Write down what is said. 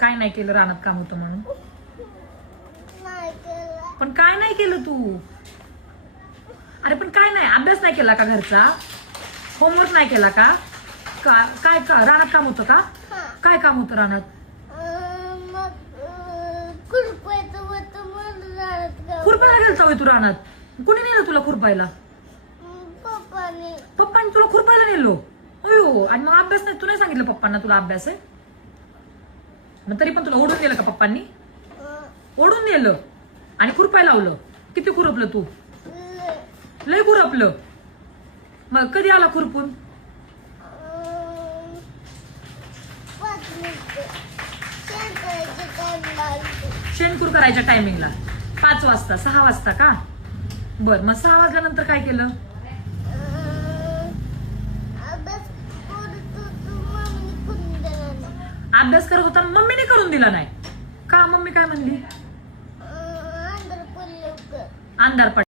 काय नाही केलं रानात काम होतं म्हणून? नाही केलं. पण काय नाही केलं तू? अरे पण काय नाही, अभ्यास नाही केला का घरचा? होमवर्क नाही केला का? काय का रानात काम होतं का? हा. काय काम होतं रानात? मग खुरपायचं होतं म्हणून रानात काम. खुरपायला गेलता होय तू रानात? कुणी नेलं तुला खुरपायला? पप्पाने. पप्पांनी तुला खुरपायला नेलो? अयो, आणि मग अभ्यास नाही? तू नाही सांगितलं पप्पांना तुला अभ्यास आहे? मग तरी पण तुला ओढून नेलं का पप्पांनी? ओढून नेलं आणि खुरपायला लावलं. किती खुरपलं तू? लय खुरपलं. मग कधी आला खुरपून? 5 मिनिटं. शेण करायचं टाइम लागतो. शेणकूर करायच्या टायमिंगला 5 वाजता 6 वाजता का? बर, मग 6 वाजल्यानंतर काय केलं? अभ्यास करत होतो, मम्मी करून दिला नाही. अभ्यास करत होता मम्मीने करून दिला नाही का? मम्मी काय म्हणली? अंधार पडले लवकर. अंधार